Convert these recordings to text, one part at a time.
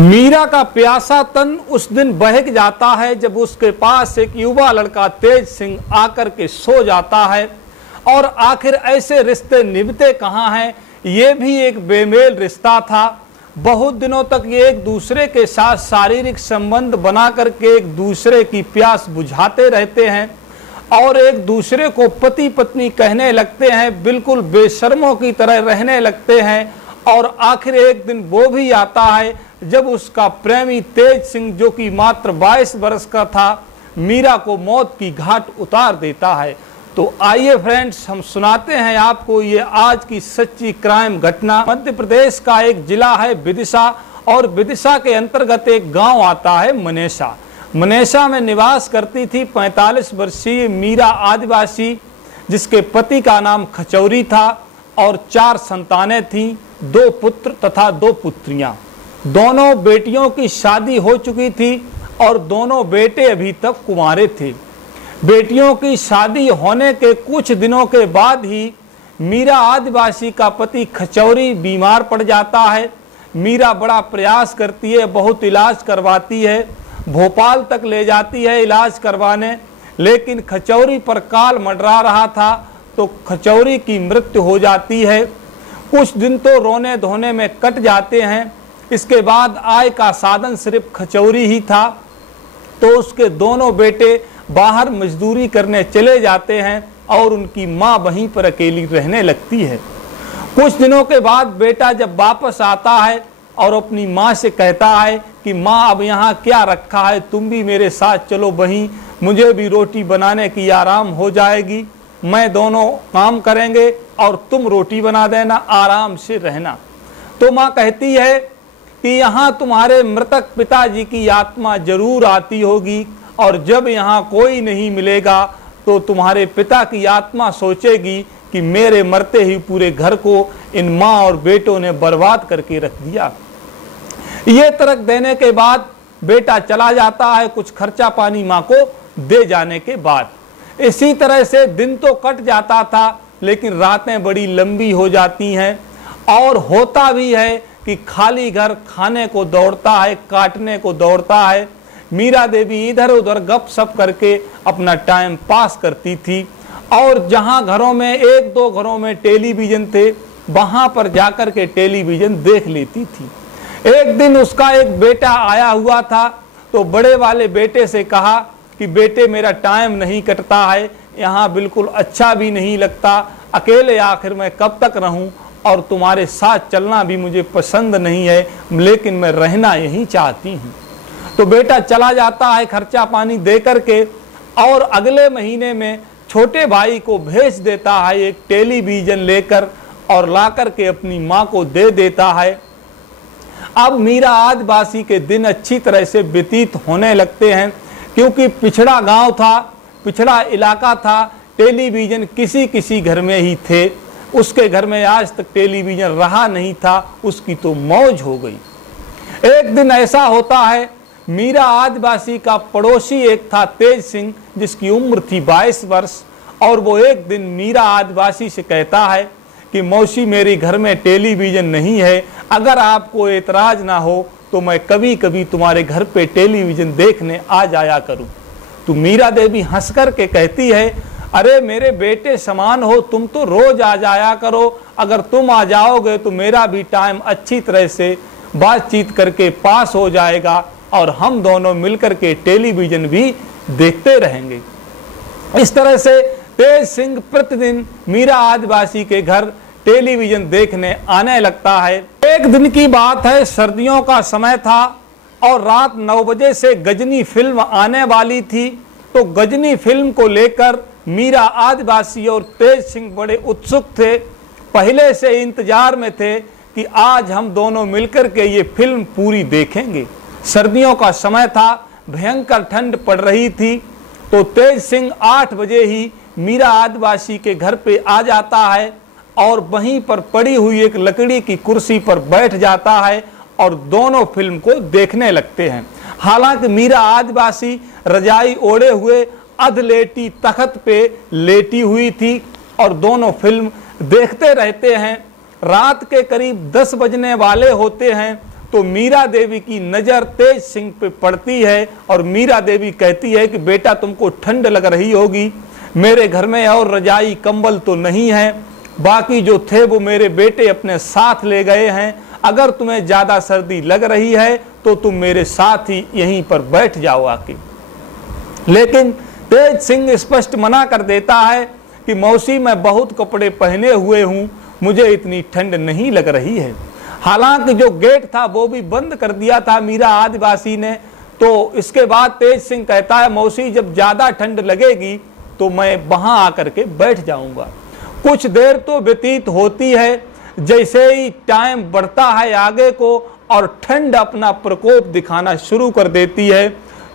मीरा का प्यासा तन उस दिन बहक जाता है जब उसके पास एक युवा लड़का तेज सिंह आकर के सो जाता है। और आखिर ऐसे रिश्ते निभते कहाँ हैं, ये भी एक बेमेल रिश्ता था। बहुत दिनों तक ये एक दूसरे के साथ शारीरिक संबंध बना करके एक दूसरे की प्यास बुझाते रहते हैं और एक दूसरे को पति पत्नी कहने लगते हैं, बिल्कुल बेशर्मों की तरह रहने लगते हैं। और आखिर एक दिन वो भी आता है जब उसका प्रेमी तेज सिंह, जो कि मात्र 22 वर्ष का था, मीरा को मौत की घाट उतार देता है। तो आइए फ्रेंड्स, हम सुनाते हैं आपको ये आज की सच्ची क्राइम घटना। मध्य प्रदेश का एक जिला है विदिशा, और विदिशा के अंतर्गत एक गांव आता है मनेसा। मनेसा में निवास करती थी 45 वर्षीय मीरा आदिवासी, जिसके पति का नाम खचौरी था और 4 संतानें थीं, 2 पुत्र तथा 2 पुत्रियां। दोनों बेटियों की शादी हो चुकी थी और दोनों बेटे अभी तक कुंवारे थे। बेटियों की शादी होने के कुछ दिनों के बाद ही मीरा आदिवासी का पति खचौरी बीमार पड़ जाता है। मीरा बड़ा प्रयास करती है, बहुत इलाज करवाती है, भोपाल तक ले जाती है इलाज करवाने, लेकिन खचौरी पर काल मंडरा रहा था तो खचौरी की मृत्यु हो जाती है। कुछ दिन तो रोने धोने में कट जाते हैं। इसके बाद आय का साधन सिर्फ खचौरी ही था, तो उसके दोनों बेटे बाहर मजदूरी करने चले जाते हैं और उनकी माँ वहीं पर अकेली रहने लगती है। कुछ दिनों के बाद बेटा जब वापस आता है और अपनी माँ से कहता है कि माँ, अब यहाँ क्या रखा है, तुम भी मेरे साथ चलो, वहीं मुझे भी रोटी बनाने की आराम हो जाएगी, मैं दोनों काम करेंगे और तुम रोटी बना देना, आराम से रहना। तो माँ कहती है कि यहाँ तुम्हारे मृतक पिताजी की आत्मा जरूर आती होगी, और जब यहाँ कोई नहीं मिलेगा तो तुम्हारे पिता की आत्मा सोचेगी कि मेरे मरते ही पूरे घर को इन माँ और बेटों ने बर्बाद करके रख दिया। ये तर्क देने के बाद बेटा चला जाता है, कुछ खर्चा पानी माँ को दे जाने के बाद। इसी तरह से दिन तो कट जाता था, लेकिन रातें बड़ी लंबी हो जाती हैं। और होता भी है कि खाली घर खाने को दौड़ता है, काटने को दौड़ता है। मीरा देवी इधर उधर गपशप करके अपना टाइम पास करती थी, और जहां घरों में 1-2 घरों में टेलीविजन थे, वहां पर जाकर के टेलीविजन देख लेती थी। एक दिन उसका एक बेटा आया हुआ था, तो बड़े वाले बेटे से कहा कि बेटे, मेरा टाइम नहीं कटता है, यहाँ बिल्कुल अच्छा भी नहीं लगता, अकेले आखिर मैं कब तक रहूं, और तुम्हारे साथ चलना भी मुझे पसंद नहीं है, लेकिन मैं रहना यहीं चाहती हूँ। तो बेटा चला जाता है खर्चा पानी दे करके, और अगले महीने में छोटे भाई को भेज देता है एक टेलीविजन लेकर, और लाकर के अपनी माँ को दे देता है। अब मीरा आदिवासी के दिन अच्छी तरह से व्यतीत होने लगते हैं, क्योंकि पिछड़ा गांव था, पिछड़ा इलाका था, टेलीविजन किसी किसी घर में ही थे। उसके घर में आज तक टेलीविजन रहा नहीं था, उसकी तो मौज हो गई। एक दिन ऐसा होता है, मीरा आदिवासी का पड़ोसी एक था तेज सिंह, जिसकी उम्र थी 22 वर्ष, और वो एक दिन मीरा आदिवासी से कहता है कि मौसी, मेरे घर में टेलीविजन नहीं है, अगर आपको एतराज ना हो तो मैं कभी कभी तुम्हारे घर पे टेलीविजन देखने आ जाया करूं। तो मीरा देवी हंस कर के कहती है, अरे मेरे बेटे समान हो, तुम तो रोज आ जाया करो, अगर तुम आ जाओगे तो मेरा भी टाइम अच्छी तरह से बातचीत करके पास हो जाएगा, और हम दोनों मिलकर के टेलीविजन भी देखते रहेंगे। इस तरह से तेज सिंह प्रतिदिन मीरा आदिवासी के घर टेलीविजन देखने आने लगता है। एक दिन की बात है, सर्दियों का समय था और रात 9 बजे से गजनी फिल्म आने वाली थी। तो गजनी फिल्म को लेकर मीरा आदिवासी और तेज सिंह बड़े उत्सुक थे, पहले से इंतजार में थे कि आज हम दोनों मिलकर के ये फिल्म पूरी देखेंगे। सर्दियों का समय था, भयंकर ठंड पड़ रही थी। तो तेज सिंह 8 बजे ही मीरा आदिवासी के घर पे आ जाता है, और वहीं पर पड़ी हुई एक लकड़ी की कुर्सी पर बैठ जाता है, और दोनों फिल्म को देखने लगते हैं। हालांकि मीरा आदिवासी रजाई ओढ़े हुए अधलेटी तख्त पे लेटी हुई थी, और दोनों फिल्म देखते रहते हैं। रात के करीब 10 बजने वाले होते हैं, तो मीरा देवी की नजर तेज सिंह पे पड़ती है और मीरा देवी कहती है कि बेटा तुमको ठंड लग रही होगी, मेरे घर में और रजाई कंबल तो नहीं है, बाकी जो थे वो मेरे बेटे अपने साथ ले गए हैं, अगर तुम्हें ज्यादा सर्दी लग रही है तो तुम मेरे साथ ही यहीं पर बैठ जाओ आके। लेकिन तेज सिंह स्पष्ट मना कर देता है कि मौसी मैं बहुत कपड़े पहने हुए हूं, मुझे इतनी ठंड नहीं लग रही है। हालांकि जो गेट था वो भी बंद कर दिया था मीरा आदिवासी ने। तो इसके बाद तेज सिंह कहता है मौसी जब ज्यादा ठंड लगेगी तो मैं वहां आकर के बैठ जाऊंगा। कुछ देर तो व्यतीत होती है, जैसे ही टाइम बढ़ता है आगे को और ठंड अपना प्रकोप दिखाना शुरू कर देती है,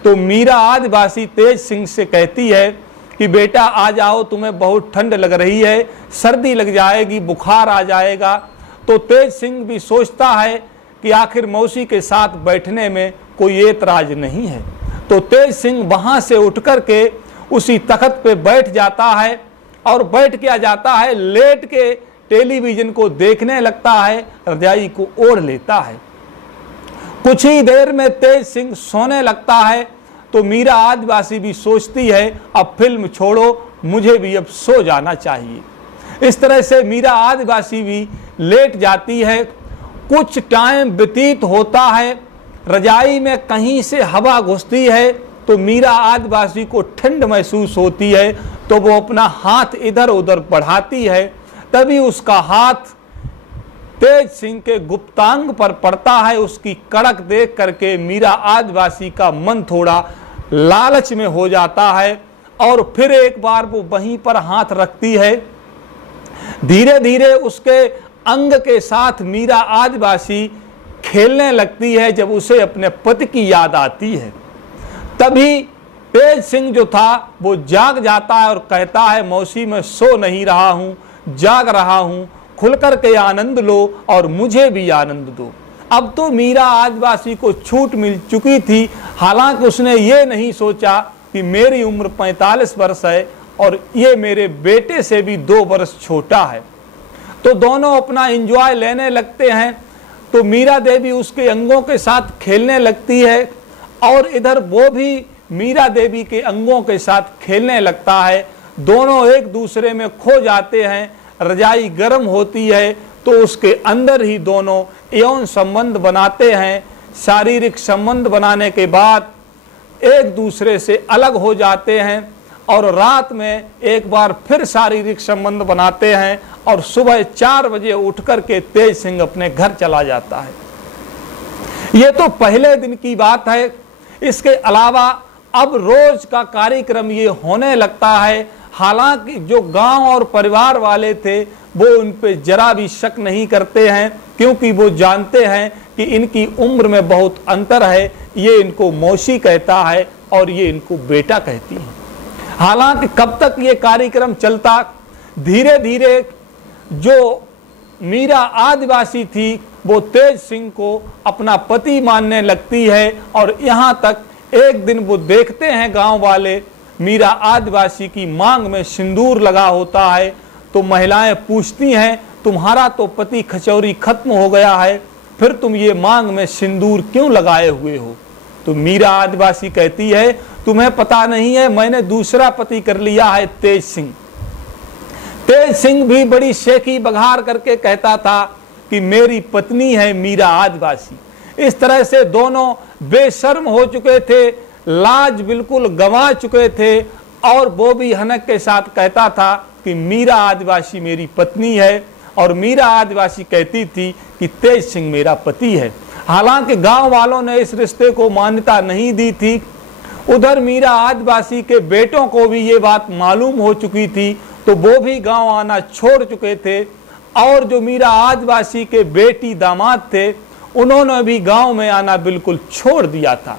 तो मीरा आदिवासी तेज सिंह से कहती है कि बेटा आ जाओ, तुम्हें बहुत ठंड लग रही है, सर्दी लग जाएगी, बुखार आ जाएगा। तो तेज सिंह भी सोचता है कि आखिर मौसी के साथ बैठने में कोई एतराज नहीं है। तो तेज सिंह वहां से उठ करके उसी तख्त पे बैठ जाता है और बैठ के आ जाता है, लेट के टेलीविजन को देखने लगता है, रजाई को ओढ़ लेता है। कुछ ही देर में तेज सिंह सोने लगता है तो मीरा आदिवासी भी सोचती है अब फिल्म छोड़ो, मुझे भी अब सो जाना चाहिए। इस तरह से मीरा आदिवासी भी लेट जाती है। कुछ टाइम व्यतीत होता है, रजाई में कहीं से हवा घुसती है तो मीरा आदिवासी को ठंड महसूस होती है, तो वो अपना हाथ इधर उधर बढ़ाती है। तभी उसका हाथ तेज सिंह के गुप्तांग पर पड़ता है। उसकी कड़क देख करके मीरा आदिवासी का मन थोड़ा लालच में हो जाता है और फिर एक बार वो वहीं पर हाथ रखती है। धीरे धीरे उसके अंग के साथ मीरा आदिवासी खेलने लगती है। जब उसे अपने पति की याद आती है तभी तेज सिंह जो था वो जाग जाता है और कहता है मौसी मैं सो नहीं रहा हूं, जाग रहा हूं, खुलकर के आनंद लो और मुझे भी आनंद दो। अब तो मीरा आदिवासी को छूट मिल चुकी थी। हालांकि उसने ये नहीं सोचा कि मेरी उम्र 45 वर्ष है और ये मेरे बेटे से भी 2 वर्ष छोटा है। तो दोनों अपना एंजॉय लेने लगते हैं। तो मीरा देवी उसके अंगों के साथ खेलने लगती है और इधर वो भी मीरा देवी के अंगों के साथ खेलने लगता है। दोनों एक दूसरे में खो जाते हैं। रजाई गर्म होती है तो उसके अंदर ही दोनों यौन संबंध बनाते हैं। शारीरिक संबंध बनाने के बाद एक दूसरे से अलग हो जाते हैं और रात में एक बार फिर शारीरिक संबंध बनाते हैं और सुबह 4 बजे उठ करके तेज सिंह अपने घर चला जाता है। ये तो पहले दिन की बात है। इसके अलावा अब रोज का कार्यक्रम ये होने लगता है। हालांकि जो गांव और परिवार वाले थे वो उन पे जरा भी शक नहीं करते हैं, क्योंकि वो जानते हैं कि इनकी उम्र में बहुत अंतर है। ये इनको मौसी कहता है और ये इनको बेटा कहती है। हालांकि कब तक ये कार्यक्रम चलता, धीरे धीरे जो मीरा आदिवासी थी वो तेज सिंह को अपना पति मानने लगती है और यहाँ तक एक दिन वो देखते हैं गांव वाले मीरा आदिवासी की मांग में सिंदूर लगा होता है। तो महिलाएं पूछती हैं तुम्हारा तो पति खचौरी खत्म हो गया है, फिर तुम ये मांग में सिंदूर क्यों लगाए हुए हो? तो मीरा आदिवासी कहती है तुम्हें पता नहीं है, मैंने दूसरा पति कर लिया है, तेज सिंह। तेज सिंह भी बड़ी शेखी बघार करके कहता था कि मेरी पत्नी है मीरा आदिवासी। इस तरह से दोनों बेशर्म हो चुके थे, लाज बिल्कुल गंवा चुके थे और वो भी हनक के साथ कहता था कि मीरा आदिवासी मेरी पत्नी है और मीरा आदिवासी कहती थी कि तेज सिंह मेरा पति है। हालांकि गांव वालों ने इस रिश्ते को मान्यता नहीं दी थी। उधर मीरा आदिवासी के बेटों को भी ये बात मालूम हो चुकी थी, तो वो भी गांव आना छोड़ चुके थे और जो मीरा आदिवासी के बेटी दामाद थे उन्होंने भी गांव में आना बिल्कुल छोड़ दिया था।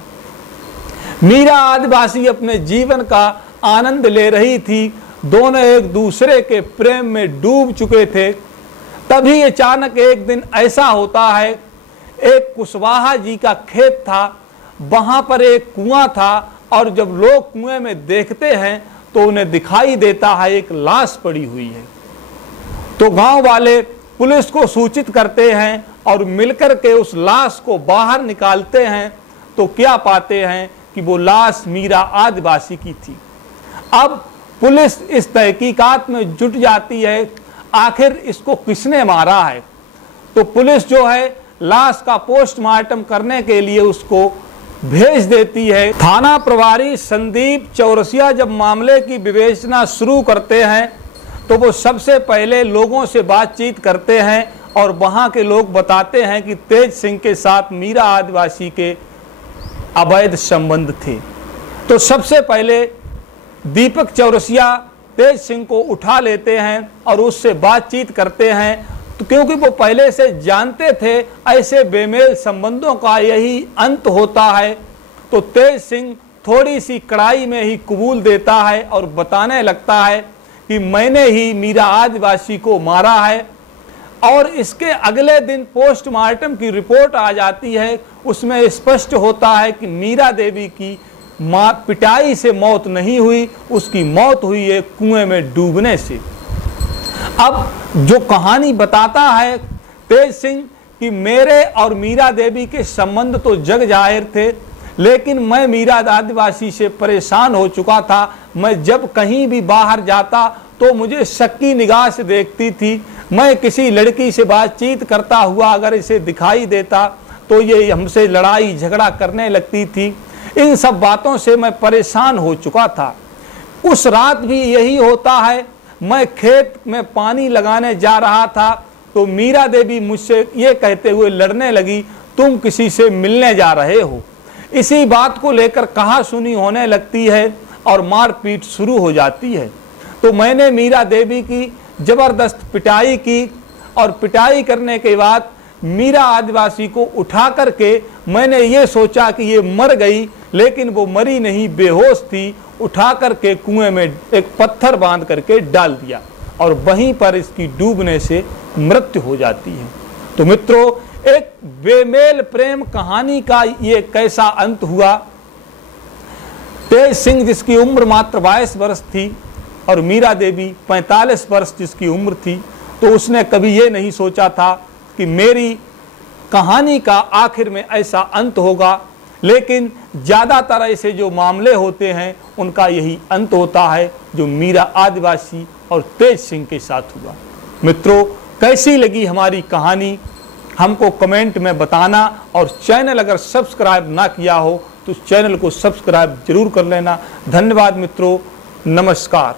मीरा आदिवासी अपने जीवन का आनंद ले रही थी। दोनों एक दूसरे के प्रेम में डूब चुके थे। तभी अचानक एक दिन ऐसा होता है, एक कुशवाहा जी का खेत था, वहां पर एक कुआं था और जब लोग कुएं में देखते हैं तो उन्हें दिखाई देता है एक लाश पड़ी हुई है। तो गांव वाले पुलिस को सूचित करते हैं और मिलकर के उस लाश को बाहर निकालते हैं तो क्या पाते हैं कि वो लाश मीरा आदिवासी की थी। अब पुलिस इस तहकीकात में जुट जाती है, आखिर इसको किसने मारा है। तो पुलिस जो है लाश का पोस्टमार्टम करने के लिए उसको भेज देती है। थाना प्रभारी संदीप चौरसिया जब मामले की विवेचना शुरू करते हैं तो वो सबसे पहले लोगों से बातचीत करते हैं और वहाँ के लोग बताते हैं कि तेज सिंह के साथ मीरा आदिवासी के अवैध संबंध थे। तो सबसे पहले दीपक चौरसिया तेज सिंह को उठा लेते हैं और उससे बातचीत करते हैं, तो क्योंकि वो पहले से जानते थे ऐसे बेमेल संबंधों का यही अंत होता है, तो तेज सिंह थोड़ी सी कड़ाई में ही कबूल देता है और बताने लगता है कि मैंने ही मीरा आदिवासी को मारा है। और इसके अगले दिन पोस्टमार्टम की रिपोर्ट आ जाती है, उसमें स्पष्ट होता है कि मीरा देवी की पिटाई से मौत नहीं हुई, उसकी मौत हुई है कुएं में डूबने से। अब जो कहानी बताता है तेज सिंह कि मेरे और मीरा देवी के संबंध तो जग जाहिर थे, लेकिन मैं मीरा आदिवासी से परेशान हो चुका था। मैं जब कहीं भी बाहर जाता तो मुझे शक्की निगाह से देखती थी। मैं किसी लड़की से बातचीत करता हुआ अगर इसे दिखाई देता तो ये हमसे लड़ाई झगड़ा करने लगती थी। इन सब बातों से मैं परेशान हो चुका था। उस रात भी यही होता है, मैं खेत में पानी लगाने जा रहा था तो मीरा देवी मुझसे ये कहते हुए लड़ने लगी, तुम किसी से मिलने जा रहे हो। इसी बात को लेकर कहा सुनी होने लगती है और मारपीट शुरू हो जाती है। तो मैंने मीरा देवी की जबरदस्त पिटाई की और पिटाई करने के बाद मीरा आदिवासी को उठा करके मैंने ये सोचा कि ये मर गई, लेकिन वो मरी नहीं, बेहोश थी। उठा करके कुएं में एक पत्थर बांध करके डाल दिया और वहीं पर इसकी डूबने से मृत्यु हो जाती है। तो मित्रों, एक बेमेल प्रेम कहानी का ये कैसा अंत हुआ। तेज सिंह जिसकी उम्र मात्र 22 वर्ष थी और मीरा देवी 45 वर्ष जिसकी उम्र थी, तो उसने कभी ये नहीं सोचा था कि मेरी कहानी का आखिर में ऐसा अंत होगा। लेकिन ज़्यादातर ऐसे जो मामले होते हैं उनका यही अंत होता है जो मीरा आदिवासी और तेज सिंह के साथ हुआ। मित्रों, कैसी लगी हमारी कहानी हमको कमेंट में बताना, और चैनल अगर सब्सक्राइब ना किया हो तो चैनल को सब्सक्राइब जरूर कर लेना। धन्यवाद मित्रों, नमस्कार।